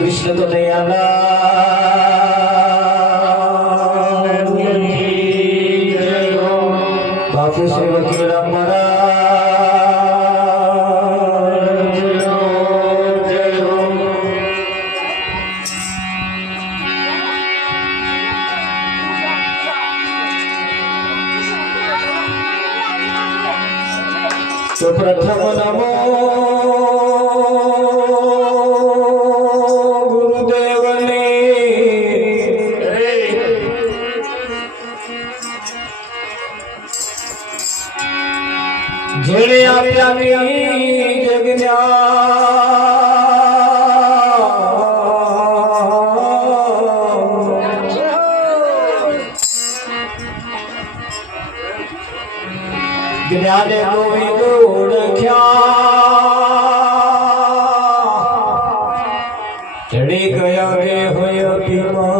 कृष्ण तो दयाला बापू श्री वकील तो प्रथम नमो गुरुदेवने जेणे आप्यानी जगन्या ज्ञाने गोविंद ओळख्या चढ़ी गया रे होय अभिमान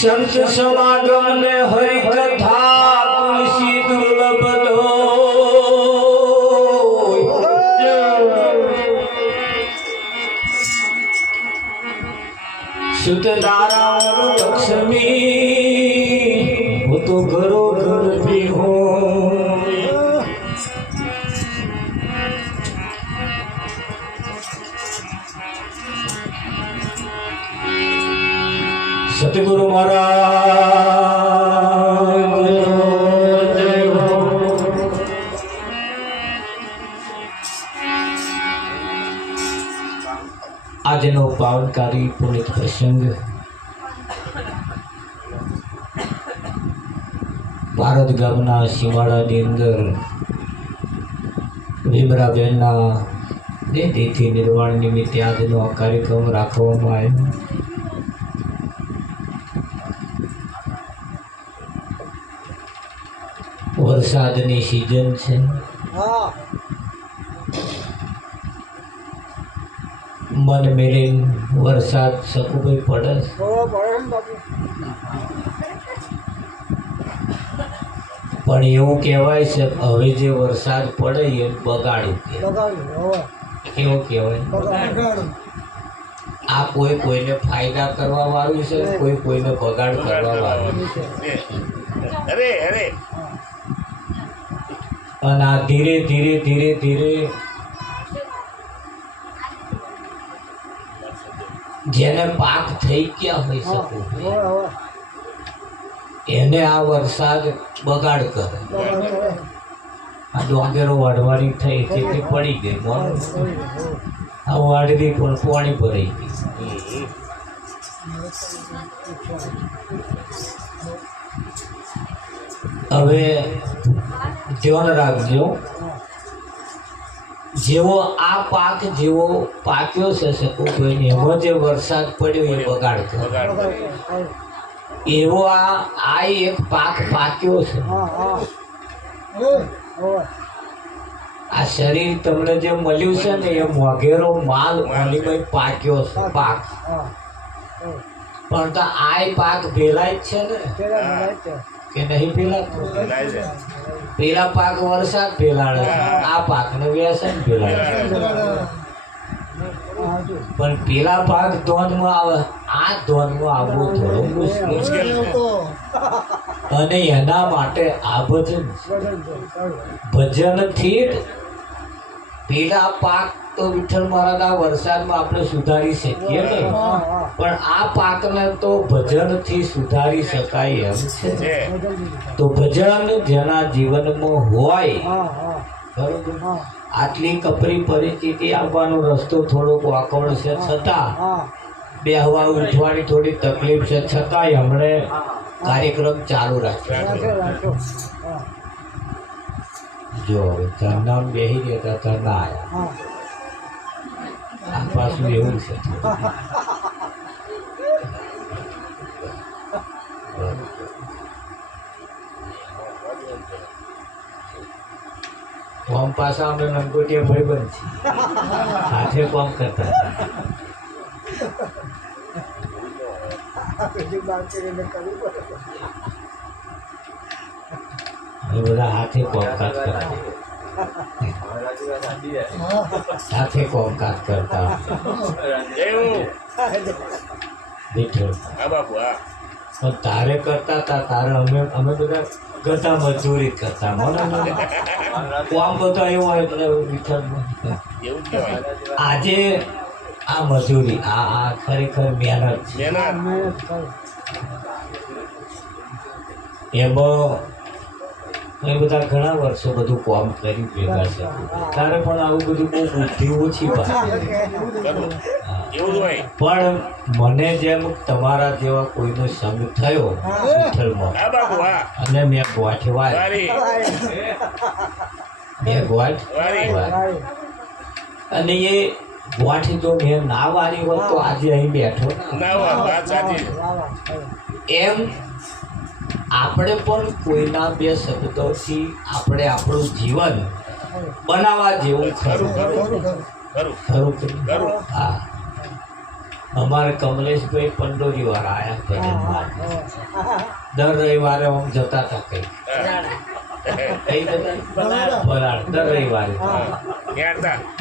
संत समागम ने हरि कथा तुलसी दुर्लभ सुत नारायण लक्ष्मी वो तो घरो घर भी हो सतगुरु महाराज આજનો પાવનકારી પુનિત પ્રસંગ ભારત ગામના સીમાડાની અંદર ભીમરાબેનના દેહથી નિર્વાણ નિમિત્તે આજનો આ કાર્યક્રમ રાખવામાં આવ્યો. વરસાદની સિઝન છે. મન મેલીન વરસાદ સકુભાઈ પડે પણ એવું કહેવાય છે હવે જે વરસાદ પડે એ બગાડ્યું કેવું કહેવાય. આ કોઈ કોઈને ફાયદા કરવા વાળું છે, કોઈ કોઈને બગાડ કરવા વાળું છે. અને આ ધીરે ધીરે ધીરે ધીરે જેને પાક થઈ ગયા હોય શકે એને આ વરસાદ બગાડ કરે. આ ડોંગેરો વાઢવાની થઈ તેથી પડી ગઈ, આ વાઢવી પણ પાણી ભરાઈ ગઈ. હવે ધ્યાન રાખજો, જેવો આ પાક જેવો પાક્યો છે સકુભાઈ એમાં જે વરસાદ પડ્યો એ બગાડ કરે એવો આ એક પાક પાક્યો છે. આ શરીર તમને જે મળ્યું છે ને એ મોઘેરો માલ ઓલીમાં પાક્યો છે પાક. પણ તો આ પાક ભેલાય જ છે ને કે નહીં ભેલાતો? પેલા પાક વરસાદ ભેલાડે છે, આ પાકને વ્યસન ભેલાડે છે. પણ પેલા પાક ધોનમાં આવે, આ ધોનમાં આવવું થોડું મુશ્કેલ. અને એના માટે આ ભજનથી જ પેલા પાક તો વિઠ્ઠલ મહારાજના વરસાદમાં આપણે સુધારી શકીએ ને, પણ આ પાકને તો ભજનથી સુધારી શકાય એમ છે. તો ભજન જેના જીવનમાં હોય બરોબર, આટલી કપરી પરિસ્થિતિ આવવાનો રસ્તો થોડોક વાકવડ છે, છતાં બેહવા ઉઠવાની થોડી તકલીફ છે, છતાંય હમણે કાર્યક્રમ ચાલુ રાખ્યો. જો ચાંદા બેસી ગયા હતા ના આવ્યા, આ પાછું એવું છે. કોમ પાછા અમે નંગોટિયા ભાઈબંધ છીએ, સાથે કોમ કરતા હતા. એ બધા હાથે કોમકાજ કરતા સાથે કોમકાજ કરતા વિઠ્ઠલ પણ તારે કરતા હતા તારે અમે બધા ગધા મજૂરી કરતા મને કોમ બધો એવો એટલે વિઠ્ઠલ આજે આ મજૂરી આ ખરેખર મહેનત છે એમાં એ બધા ઘણા વર્ષો બધું કામ કરી ભેગા છે તારે પણ આવું બધું બહુ બુદ્ધિ ઓછી પણ મને જેમ તમારા જેવા કોઈનો સંગ થયો વિઠ્ઠલમાં અને મેં ગોઠ વાળી અને એ ગોઠ જો મેં ના વાળી હોત તો આજે અહીં બેઠો એમ આપણે પણ કોઈના બે શબ્દોથી આપણે આપણું જીવન બનાવવા જેવું ખરું હા અમારે કમલેશભાઈ પંડોરી વાળા આવ્યા દર રવિવારે આમ જતા હતા કઈ બરાબર દર રવિવારે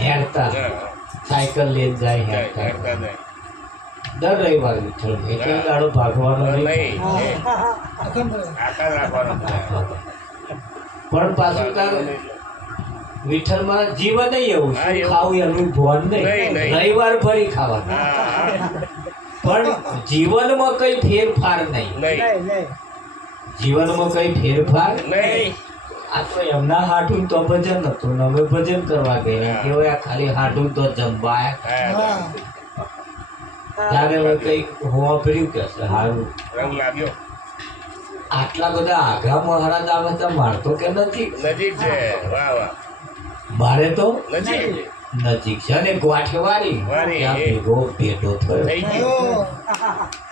હેરતા સાયકલ લઈને જાય હેરતા દર રવિવારે વિઠ્ઠલ એક દાડો ભાગવાનો નહીં પણ પાછું તાર વિઠ્ઠલમાં જીવન એવું શું ખાવું એનું ભોન નહીં રવિવાર ફરી ખાવાનું પણ જીવનમાં કઈ ફેરફાર નહીં જીવનમાં કઈ ફેરફાર નહીં આ તો એમના હાટું તો ભજન હતું ને અમે ભજન કરવા ગયા કેવાય ખાલી હાટું તો જમવા ત્યારે હવે કઈક હોવા પડ્યું કે સારું રંગ લાગ્યો આટલા બધા આઘા મહારાજ આવે તો મારતો કે નજીક છે મારે તો નજીક છે અને ગોઠવારી ભેગો ભેટો થયો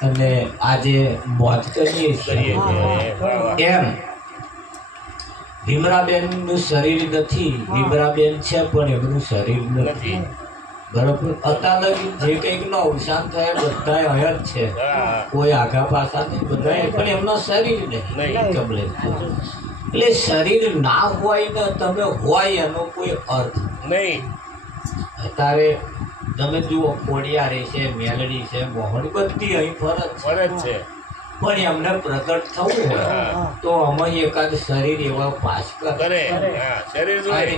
અને આજે મોજ કરીએ છીએ એમ ભીમરાબેન નું શરીર નથી ભીમરાબેન છે પણ એમનું શરીર નથી બરોબર અચાનક જે કંઈક નો અવસાન થયા બધા અહીંયા જ છે કોઈ આગા પાછા નહીં બધા પણ એમનો શરીર નહીં કમલેશ એટલે શરીર ના હોય ને તમે હોય એનો કોઈ અર્થ નહીં અત્યારે તમે જુઓ કોડિયારે છે મેલડી છે મોહણી બધી અહીં ફરજ છે પણ એમને પ્રગટ થવું હોય તો અમે એકાદ શરીર એવા પાસ કરે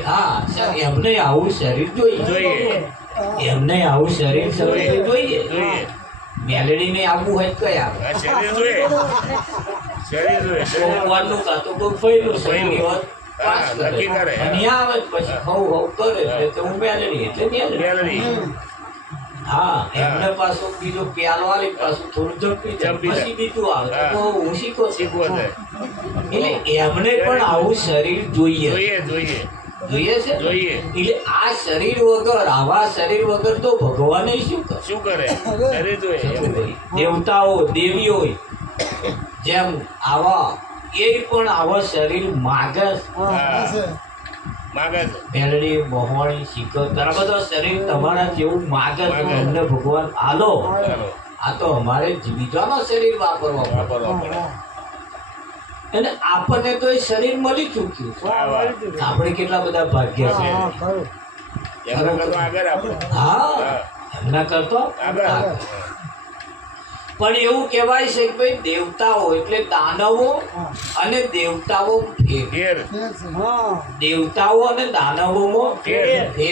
હા એમને આવું શરીર જોઈએ એમને આવું શરીર જોઈએ મેલેડી ને આવવું હોય કયા ભગવાનનું કાતો કોઈ ફેરું શરીર પાસ કરે અને આવે પછી હવ કરે એટલે હું મેલેડી એટલે મેલેડી હા એમને પાછું બીજો પ્યાલો આવે પાછું થોડું ઝડપી પછી બીજું આવે તો હું શીખો એટલે એમને પણ આવું શરીર જોઈએ છે એટલે આ શરીર વગર આવા શરીર વગર તો ભગવાને શું કરે દેવતાઓ દેવીઓ જેમ આવા એ પણ આવા શરીર માગે મેલડી મોહણી શીખર તારા બધા શરીર તમારા જેવું માગે અમને ભગવાન આલો આ તો અમારે બીજાનો શરીર વાપરવા પડે અને આપણને તો એ શરીર મળી ચૂક્યું આપણે કેટલા બધા ભાગ્ય છે હા એમના કરતો પણ એવું કહેવાય છે કે ભાઈ દેવતાઓ એટલે દાનવો અને દેવતાઓ ફેર દેવતાઓ અને દાનવોમાં ફેર છે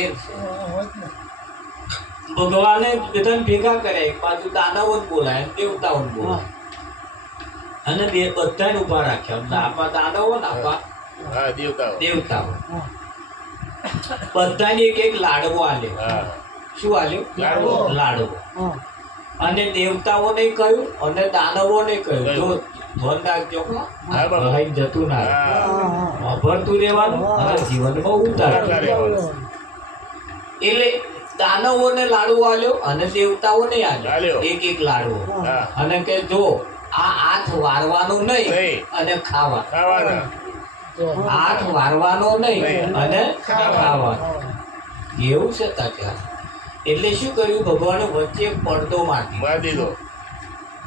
ભગવાને બધાને ભેગા કર્યા એક બાજુ દાનવો બોલાય દેવતાઓ બોલાય અને બધાને ઉભા રાખ્યા આપણા દાનવો ને આપણા દેવતાઓ બધાને એક લાડવો આલ્યો શું આલ્યો લાડવો અને દેવતાઓને કહ્યું અને દાનવોને કહ્યું જો ધોન રાખજો જતું ના વાપરતું રહેવાનું અને જીવનમાં ઉતાર એટલે દાનવોને લાડવો આલ્યો અને દેવતાઓને આલ્યો એક લાડવો અને કે જો આ હાથ વારવાનો નહીં અને ખાવાનો હાથ વારવાનો નહીં અને ખાવાનો એવું છે તાક્યા એટલે શું કર્યું ભગવાને વચ્ચે પડદો મારી દીધો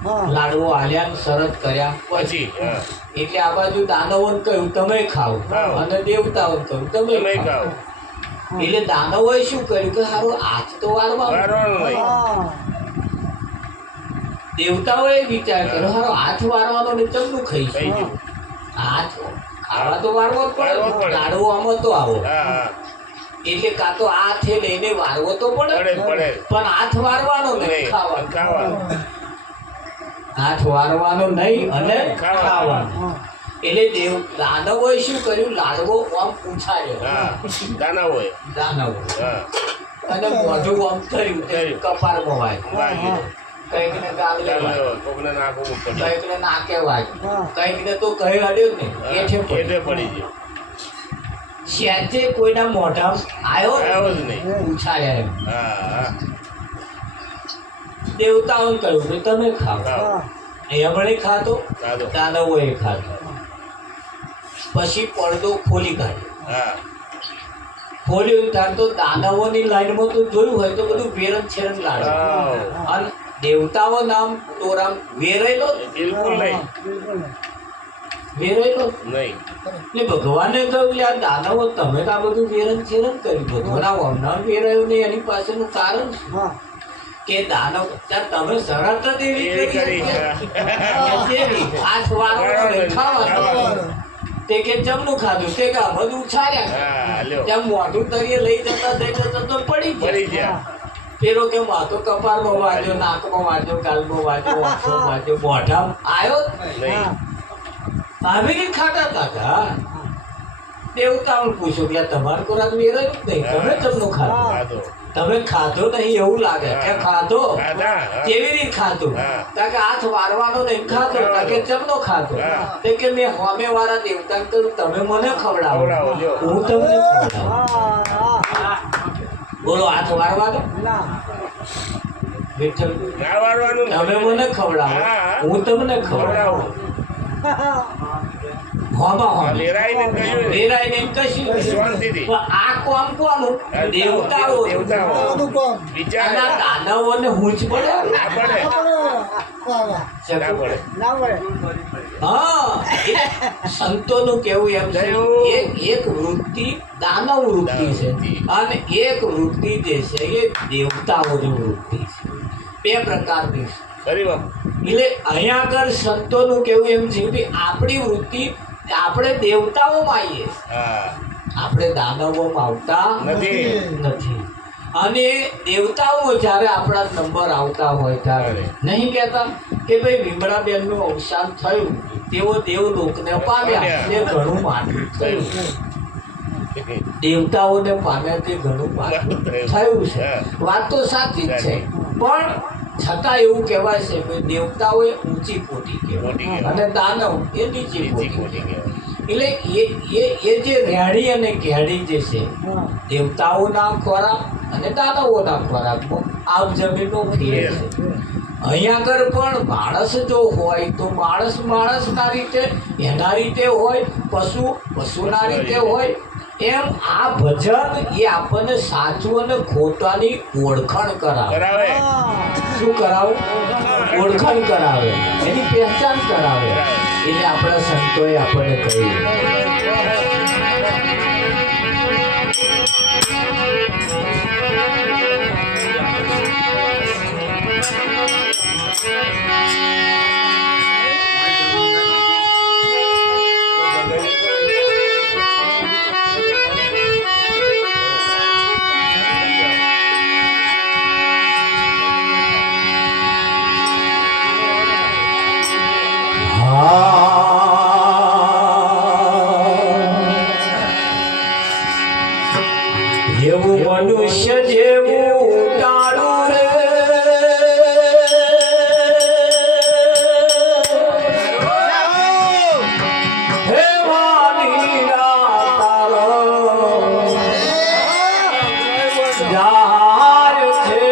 લાડવો આલ્યા ને શરત કર્યા પછી એટલે આ બાજુ દાનવોને કહ્યું તમે ખાઓ અને દેવતાઓને કહ્યું તમે ખાઓ. એટલે દાનવોએ શું કર્યું કે સારું હાથ તો વારવાનો. દેવતાઓએ વિચાર કર્યો સારું હાથ વારવાનો ને ચમનું ખાઈશું. હાથ ખાવા તો વારવો જ પડે, લાડવો આમાં તો આવો એટલે કાં તો હાથે લઈને વારવો તો પડે પણ હાથ વારવાનો નહીં, ખાવાનો. હાથ વારવાનો નહીં અને ખાવાનો. એટલે દાનવોએ શું કર્યું, લાડવો આમ ઉછાળ્યો દાનવો અને મોઢું આમ થયું કપાળમાં વાગ્યું, કઈક ને ગાલે વાગ્યું, કઈક ને નાકે વાગ્યું, કઈક ને તો કહી અડ્યો ને એઠે પડી ગયો. શેજે કોઈના મોઢા આવ્યો જ નહીં, ઉછાળ્યા. દેવતાઓને કહ્યું કે તમે ખાઓ. એમણે ખાધો, દાનવોએ ખાધો. પછી પડદો ખોલી કાઢ્યો. ખોલ્યું ત્યારે તો દાનવોની લાઈનમાં તો જોયું હોય તો બધું વેરણ છેરણ લાગે અને દેવતાઓ નામ તોરામ વેરેલો બિલકુલ નહીં, વેરેલો નહીં. એટલે ભગવાને કહ્યું આ દાનવો તમે તો આ બધું વેરણ છેરણ કર્યું, ભગવાન હમણાં વેરાયું નહીં એની પાછળનું કારણ શું કે દાનવ તમે શરત જ એવી કરી હાથ વાળવાનો ખાવાનો તે કે જમનું ખાધું તે કે બધું ઉછાળ્યા ત્યાં મોઢું તરીએ લઈ જતા તો પડી ગયા. પેલો કે માથો કપાળમાં વાગ્યો, નાકમાં વાગ્યો, ગાલમાં વાગ્યો, આંખમાં વાગ્યો, મોઢામાં આવ્યો આવી રીતે ખાતા હતા. દેવતાઓને પૂછ્યું કે તમારે કોરા વેરાયું જ નહીં, તમે જમનું ખાધું, તમે ખાધો નહીં એવું લાગે કે ખાધો કેવી રીતે ખાધું કે હાથ વારવાનો નહીં ખાધો કે જમનો ખાધો કે મેં હોમે વાળા દેવતા કહ્યું તમે મને ખવડાવો હું તમને ખવડાવું. બોલો હાથ વારવાનો વિઠ્ઠલ તમે મને ખવડાવો હું તમને ખવડાવું. દાનવોને હુંચ પડે સંતોનું કેવું એમ છે એક વૃત્તિ દાનવ વૃત્તિ છે અને એક વૃત્તિ જે છે એ દેવતાઓની વૃત્તિ છે. બે પ્રકારની છે. એટલે અહીંયા આગળ સંતોનું કેવું એમ છે કે આપણી વૃત્તિ આપણે દેવતાઓમાં આવીએ, આપણે દાનવોમાં આવતા નથી. અને દેવતાઓ જ્યારે આપણા નંબર આવતા હોય ત્યારે નહીં કહેતા કે ભાઈ વિમળાબેન નું અવસાન થયું, તેઓ દેવલોકને પામ્યા તે ઘણું માઠું થયું. દેવતાઓને પામ્યા તે ઘણું માઠું થયું છે. વાત તો સાચી જ છે પણ છતાં એવું કહેવાય છે કે દેવતાઓ એ ઊંચી કોટી કહેવાય અને દાનવ એ નીચી કોટી કહેવાય. એટલે એ જે રેડી અને ઘેડી જે છે દેવતાઓના ખોરાક અને દાનવોના ખોરાકમાં આમ જમીનનો ફેર છે. અહીંયા આગળ પણ માણસ જો હોય તો માણસના રીતે એના રીતે હોય, પશુ પશુના રીતે હોય. એમ આ ભજન એ આપણને સાચું અને ખોટાની ઓળખાણ કરાવે. શું કરાવે? ઓળખાણ કરાવે, એની પહેચાન કરાવે. એટલે આપણા સંતોએ આપણને કહ્યું. એવું મનુષ્ય જેવું ટાળું રે હે વાલીના તારો જાય છે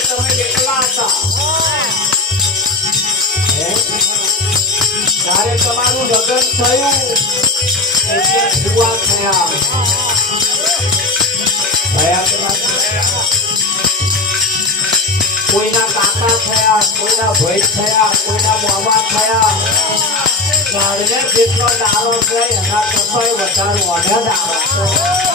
તમે એકલા હતા ત્યારે તમારું લગ્ન થયું એટલે ભુવા થયા કોઈના કાકા થયા કોઈના ભાઈ થયા કોઈના મામા થયા મારે જેટલો દારો છે એના કરતા વધારે વધે દારો છે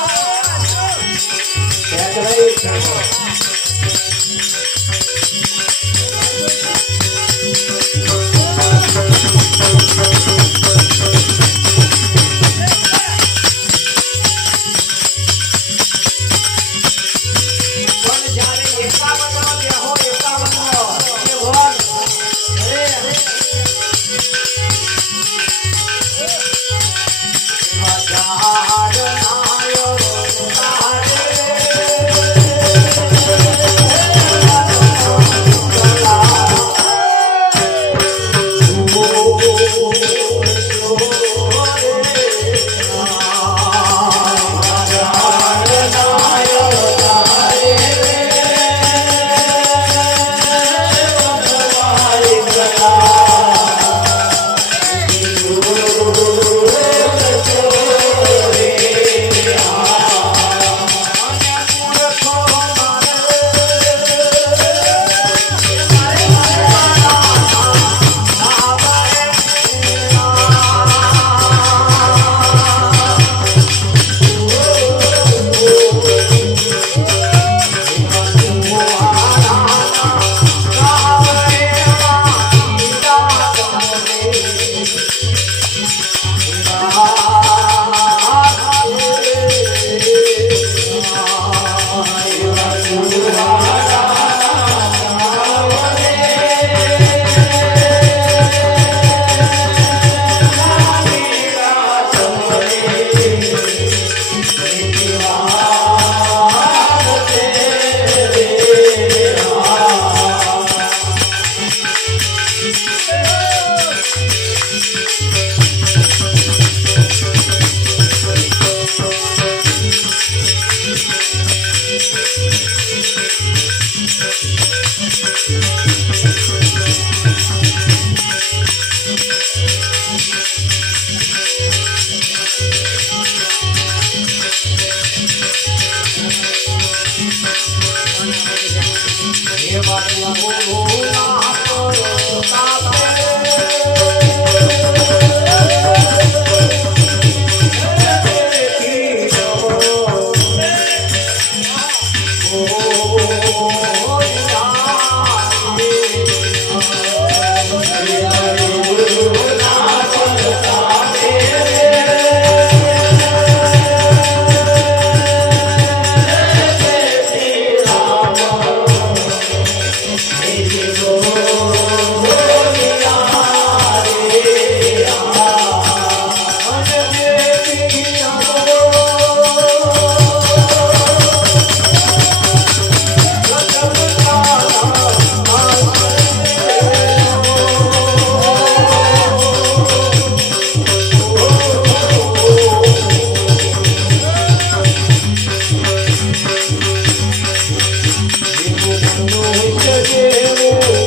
Deus.